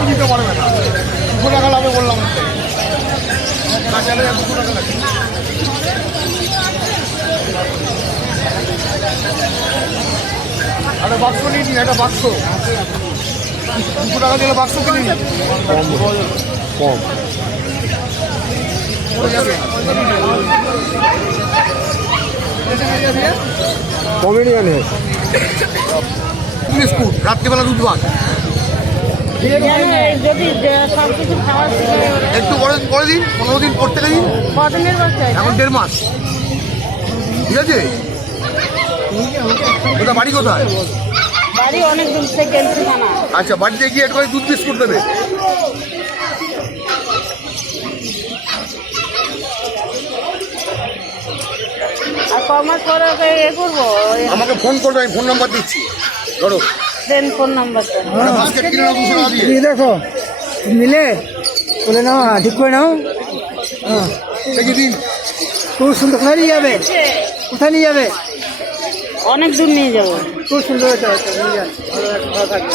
কেউ দিতে পারবে না। 200 টাকা লাভে বললাম, কাঁচালে 200 টাকা লাগে। একটা বাক্স নিয়ে নিন, একটা বাক্স 200 টাকা দিলে বাক্স কিনে নিন। কম কমেডিয়ান है বিস্কুট রাত্রিবেলা দুধ ভাত একটু করে দিন, 15 দিন পর থেকে দিন, এখন 1.5 মাস। ঠিক আছে, ওটা বাড়ি কোথায়? বাড়ি অনেক দূর থেকে আচ্ছা, বাড়িতে গিয়ে একটু দুধ বিস্কুট দেবে। আর কমাস পরে এ করবো, আমাকে ফোন করবে, আমি ফোন নাম্বার দিচ্ছি, ধরো দেন ফোন নাম্বারটা। বাস্কেট কিনে নাও 200 টাকা দিয়ে। देखो मिले बोले ना ठीक করে নাও হ্যাঁ দেখি দিন। খুব সুন্দর। কোথায় নিয়ে যাবে? কোথায় নিয়ে যাবে? অনেক দূর নিয়ে যাবো। খুব সুন্দর এটা নিয়ে যান, ভালো থাকবে।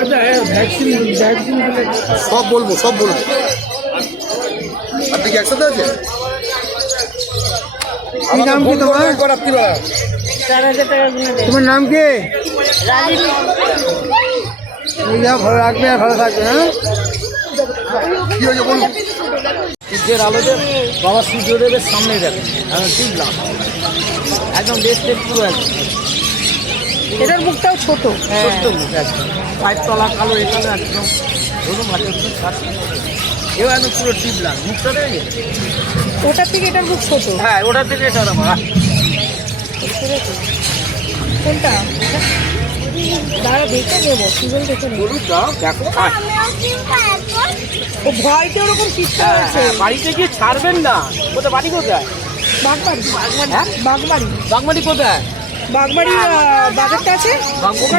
আচ্ছা ভ্যাকসিন দিলে সব বলবো, সব বলবো। আপনি কি একসাথে আছেন? কি নাম কি তোমার? রাত্রিবেলা 4000 টাকা গুনে দেন। তোমার নাম কি? রাজীব। ভালো রাখবে আর ভালো থাকবে। হ্যাঁ কি হয়েছে বলুন। সূর্যের আলোতে বাবা সূর্যদেবের সামনে দেখেন, আমি টিপলাম একদম বেস্টের পুরো একদম এটার মুখটাও ছোট। ছোট্ট মুখ একদম, পায়ের তলা কালো, এখানে একদম ধরুন মাঠের মুখ ছাড়ছে, এবার আমি পুরো টিপলাম মুখটা দেখে। ওটার থেকে এটার মুখ ছোট। হ্যাঁ, ওটা থেকে এটা আমার কোনটা? দাঁড়া দেখে দেবো, সিজন দেখে নেবো। গরুর দাও দেখো। ও ভয়তে ওরকম চিৎকার হ্যাঁ আছে। হ্যাঁ, বাড়িতে গিয়ে ছাড়বেন না। কোথায় বাড়ি কোথায়? বাগবাড়ি। হ্যাঁ, বাগবাড়ি। বাগমারি কোথায়? বাগবাড়ি বাজারটা আছে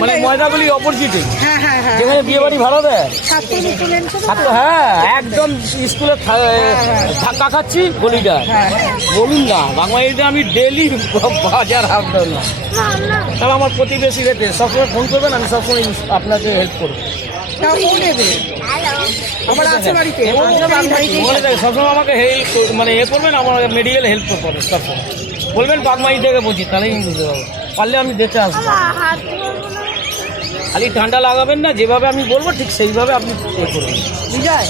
মানে ময়দাগুলি অপোজিটে, হ্যাঁ হ্যাঁ হ্যাঁ। যেখানে বিয়ে বাড়ি ভাড়া দেয় ছাত্র মিত্র ছাত্র। হ্যাঁ, একদম স্কুলে ধাক্কা খাচ্ছি গলিটা। বলুন না, বাংলাদেশে আমি ডেলি বাজার হাঁটতাম না, তাহলে আমার প্রতিবেশী রেতে সবসময় ফোন করবেন, আমি সবসময় আপনাকে হেল্প করবো। আমার আছে বাড়িতে। মনে থাকে সবসময় আমাকে হেল্প মানে এ করবেন, আমার মেডিকেল হেল্প করবেন সবসময়। বলবেন বাগমারি থেকে বলছি, তাহলেই আমি বুঝতে পারবো, পারলে আমি দেখতে আসবো। খালি ঠান্ডা লাগাবেন না, যেভাবে আমি বলবো ঠিক সেইভাবে আপনি এ করবেন। বিজয়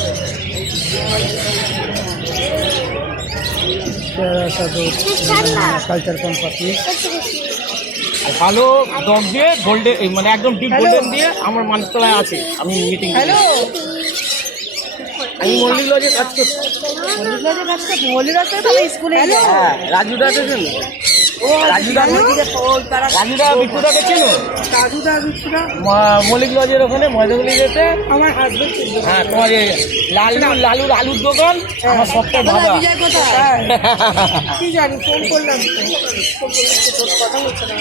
কালচার কোম্পানি ভালো ডগ দিয়ে গোল্ডেন, মানে একদম ডিপ গোল্ডেন দিয়ে আমার মানিকতলায় আছে। আমি মিটিং হ্যালো আমি মল্লিক লজে কাজ করছি। স্কুলে হ্যাঁ, রাজুদা দেখেন, রাজুদা বিট্টুদাকে চেনো? মল্লিক লজের ওখানে ময়দাগুলি যেতে আমার হাজবেন্ড। হ্যাঁ, তোমার এই লালুর আলুর দোকান আমার সবটা ভাড়া। কি জানি, ফোন করলাম কথা বলছে না।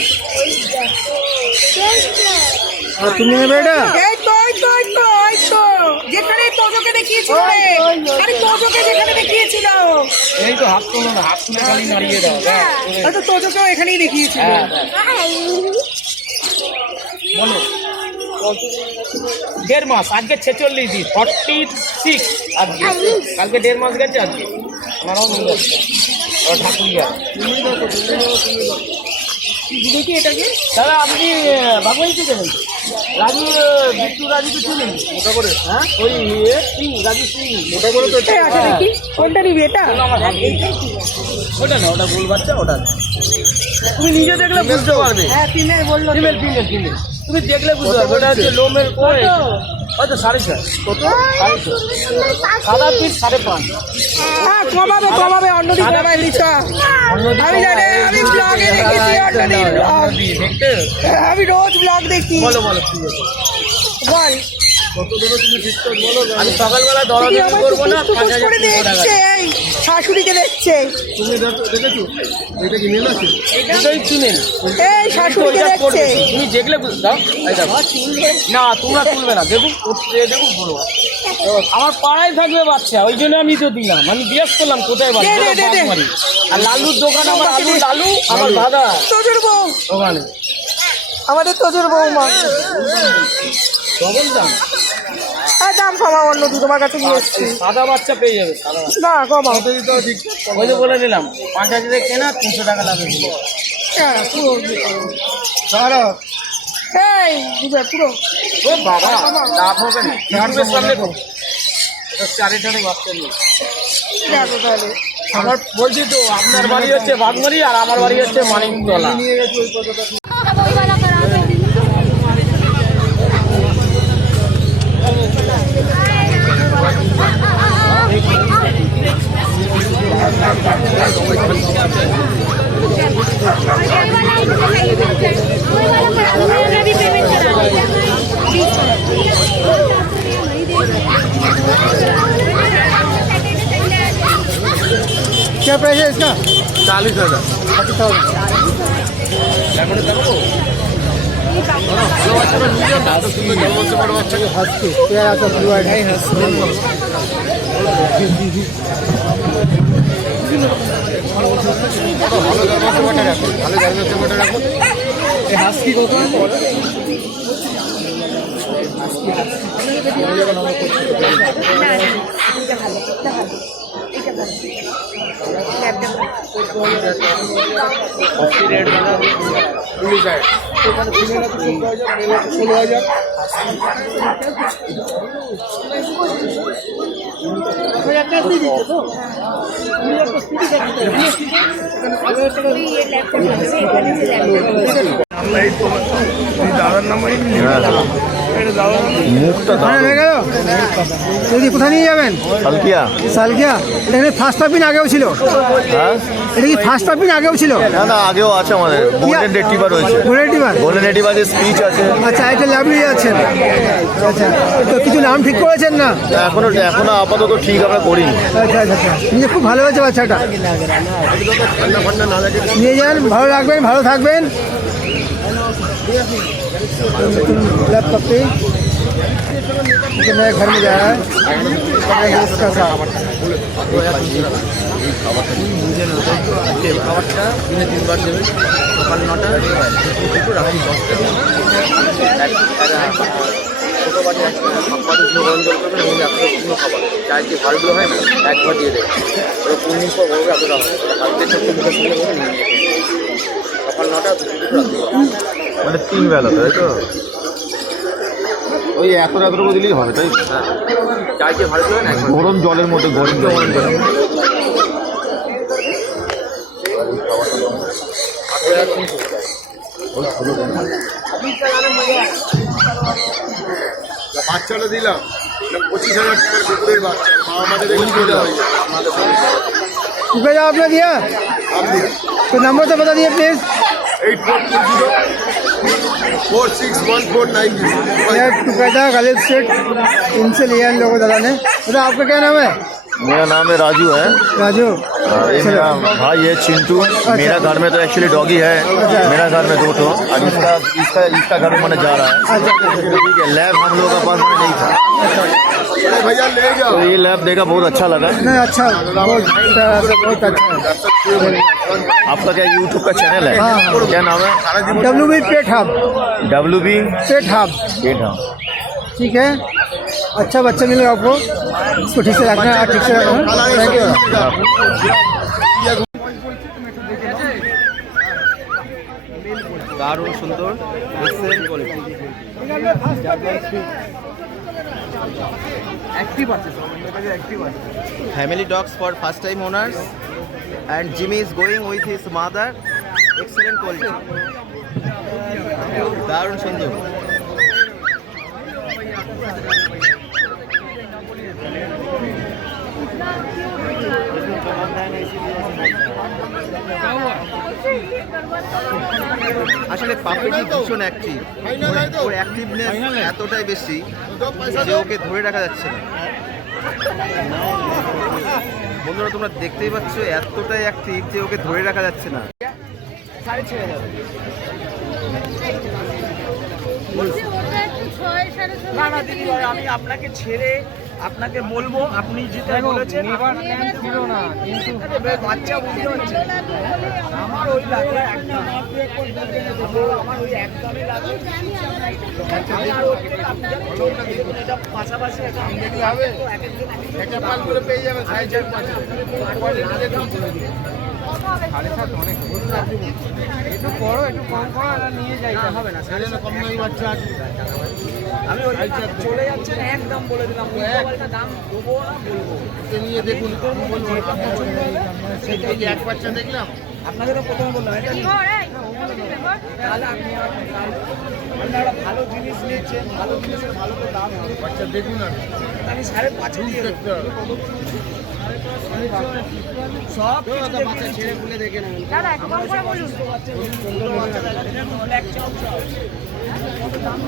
তুমি নেবে এটা? এই তো যেখানে তোজোকে দেখিয়েছিল রে, আরে তোজোকে যেখানে দেখিয়েছিল, এই তো হাত তোলো না, হাত তুলে খালি নাড়িয়ে দাও। হয়তো তোজোকেও এখানেই দেখিয়েছিল। বলো 1.5 মাস, আজকে 46 দিন, 46 আজকে, কালকে 1.5 মাস গেছে আজকে। আমারও মনে যাচ্ছে ঠাকুরিয়া। দেখি এটাকে দাদা আপনি বাগবাড়ি থেকে নেন? রাজু বিট্টু রাজুকে চিনেন ওটা করে? হ্যাঁ, ওই সিং, রাজু সিং ওটা করে তো। আচ্ছা দেখি কোনটা নিবি, এটা? ওটা না, ওটা গোল বাচ্চা, ওটা তুমি নিজে দেখলে বুঝতে পারবে। হ্যাঁ ফিমেল বললো। ফিমেল ফিমেল ফিমেল, তুমি দেখলে বুঝতে পারবে। ওটা হচ্ছে লোমের কোয়, হয়তো 4.5। কত? 4.5। সাদা পিস 5.5। হ্যাঁ কমাবে অন্যদিন কমাই দিচ্ছ। আমি জানি, আমি ব্লগে দেখেছি অন্যদিন ব্লগ। দেখতে আমি রোজ ব্লগ দেখি। বলো কি হচ্ছে? বল। আমি সকালবেলা দরাদরি করবো না, 5,000 দেখছে, এই শাশুড়িকে দেখছে, তুমি দেখেছো এটা কি মেল আছে? এটাই ফিমেল। এই শাশুড়িকে দেখছে। তুমি দেখলে দাও, এই দেখো। না তোমরা তুলবে না, দেখুন দেখুন বলো। আমার পাড়ায় থাকবে বাচ্চা, ওই জন্য আমি তো দিলাম। আমি জিজ্ঞেস করলাম কোথায় বাড়ি, বাড়ি। আর লালুর দোকান আমার, লালু আমার দাদা তোজোর বউ ওখানে, আমাদের তোজোর বৌমা। ডবল দাম। আর দাম কমাও, অন্য দুটো তোমার কাছে নিয়ে এসছি। সাদা বাচ্চা পেয়ে যাবে, সাদা বাচ্চা। না কমাও। ওই যে বলে দিলাম 5,000 কেনা, 300 টাকা লাগবে। হ্যাঁ, পুরো এই বুঝে পুরো ও বাবা, লাভ হবে না। ইউটিউবের সামনে তো এটা চারিটারে বাচ্চা নেই। দেখো তাহলে। আমার বলছি তো, আপনার বাড়ি হচ্ছে বাগমারি আর আমার বাড়ি হচ্ছে মানিকতলা। क्या प्राइस है इसका? 40,000। 40,000। हस्की क्या आता ब्लू आइड है हस्की को দাদার নাম্বারই কোথায় নিয়ে যাবেন? সালকিয়া। সালকিয়া এখানে ফার্স্ট পাপিন আগেও ছিল, হ্যাঁ এটা কি ফার্স্ট পাপিন আগেও ছিল? না না, আগেও আছে আমাদের। গোল্ডেন রেটিভার রয়েছে। রেটিভার, গোল্ডেন রেটিভারের স্পিচ আছে। আচ্ছা এটা লাভলি আছে। আচ্ছা তো কিছু নাম ঠিক করেছেন না? এখনো আপাতত ঠিক আমরা করিনি। আচ্ছা আচ্ছা আচ্ছা, নিয়ে খুব ভালো হয়েছে বাচ্চাটা, নিয়ে যান, ভালো রাখবেন, ভালো থাকবেন। ब्लैक पप्पी नए घर में जा रहा है इसका साथ। খাবারটা দিনে 3 বার দেবে, সকাল 9টা, দুপুর রাত্রি 10টা। ছোটো বাটি গরম জল করবেন, এবং এতগুলো খাবার চায়ের যে ভালগুলো হয় না, একবার দিয়ে দেবে। ওরা 3 দিন পর বলবে এতটা হবে, কালকে ছোট্ট মুখের সঙ্গে বলে নিয়ে নিয়ে সকাল 9টা, দুপুর রাত্রি। মানে 3 বেলা, তাই তো? ওই এত করে দিলেই হবে, তাই? হ্যাঁ, চায়ের যে ভালগুলো হয় না, গরম জলের মধ্যে, গরম জলের মধ্যে। বাচ্চাটা দিলাম 25,000 টাকার কুকুরের বাচ্চা, আমাদের रुपये आपने दिया तो नंबर तो बता दिए प्लीज। 8420461490। टुकड़ा गलीब सेट इनसे लिया इन लोगों दादा ने। तो आपका क्या नाम है? मेरा नाम है राजू है। राजू। ये मेरा भाई है चिंटू। मेरा घर में तो एक्चुअली डॉगी है। मेरा घर में 2 ठो, और इसका घर में मैंने जा रहा है। ठीक है, लैब हम लोगों का पास में नहीं था, भैया ले जाओ। तो ये लैब देखा, बहुत अच्छा लगा। नहीं अच्छा, बहुत अच्छा है। आपका क्या यूट्यूब का चैनल है? हाँ, हाँ। क्या नाम है? WB पेट हब। WB पेट हब, पेट हब। ठीक है। अच्छा बच्चा मिलेगा आपको, इसको ठीक से रखना है, ठीक से रखना। Thank you. দারুণ সুন্দর, excellent quality. Family dogs for first time owners, and Jimmy is going with his mother. Excellent quality. দারুণ সুন্দর। আসলে পাপিটি ভীষণ অ্যাক্টিভ, ওর অ্যাক্টিভনেস এতটাই বেশি যে ওকে ধরে রাখা যাচ্ছে না। বন্ধুরা তোমরা দেখতেই পাচ্ছ, এতটাই অ্যাক্টিভ যে ওকে ধরে রাখা যাচ্ছে না। না না দিদি, আমি আপনাকে ছেড়ে আপনাকে বলবো, আপনি যেটা বলেছেন ছিল না কিন্তু বাচ্চা বুঝতে হচ্ছে আমার ওই লাগে একদম, আমার ওই একদমই লাগে। আমি আর ওর থেকে আপনি জানেন, চলবে দেখুন, এটা পাশাপাশি একটা দেখলে হবে, একটা পাল করে পেয়ে যাবেন সাড়ে চার পাঁচ একটু করো, একটু কম করো, এটা নিয়ে যাই হবে না সাড়ে কম নয় বাচ্চা আছে। আমি ওই চলে যাচ্ছেন একদম বলে দিলাম, মোবাইলটা দাম দেবো না বলবো, নিয়ে দেখুন সেটাই এক বাচ্চা দেখলাম। আপনাদেরও প্রথমে বললাম এটা নিন। তাহলে আপনি আপনারা ভালো জিনিস নিচ্ছেন, ভালো জিনিসের ভালো তো দাম হবে। বাচ্চা দেখুন আর আমি 5.5 দিয়ে দেখতে হবে। সব কিছু বাচ্চা ছেড়ে খুলে দেখে নেবেন। দাদা একটু কম করে বলুন। দাম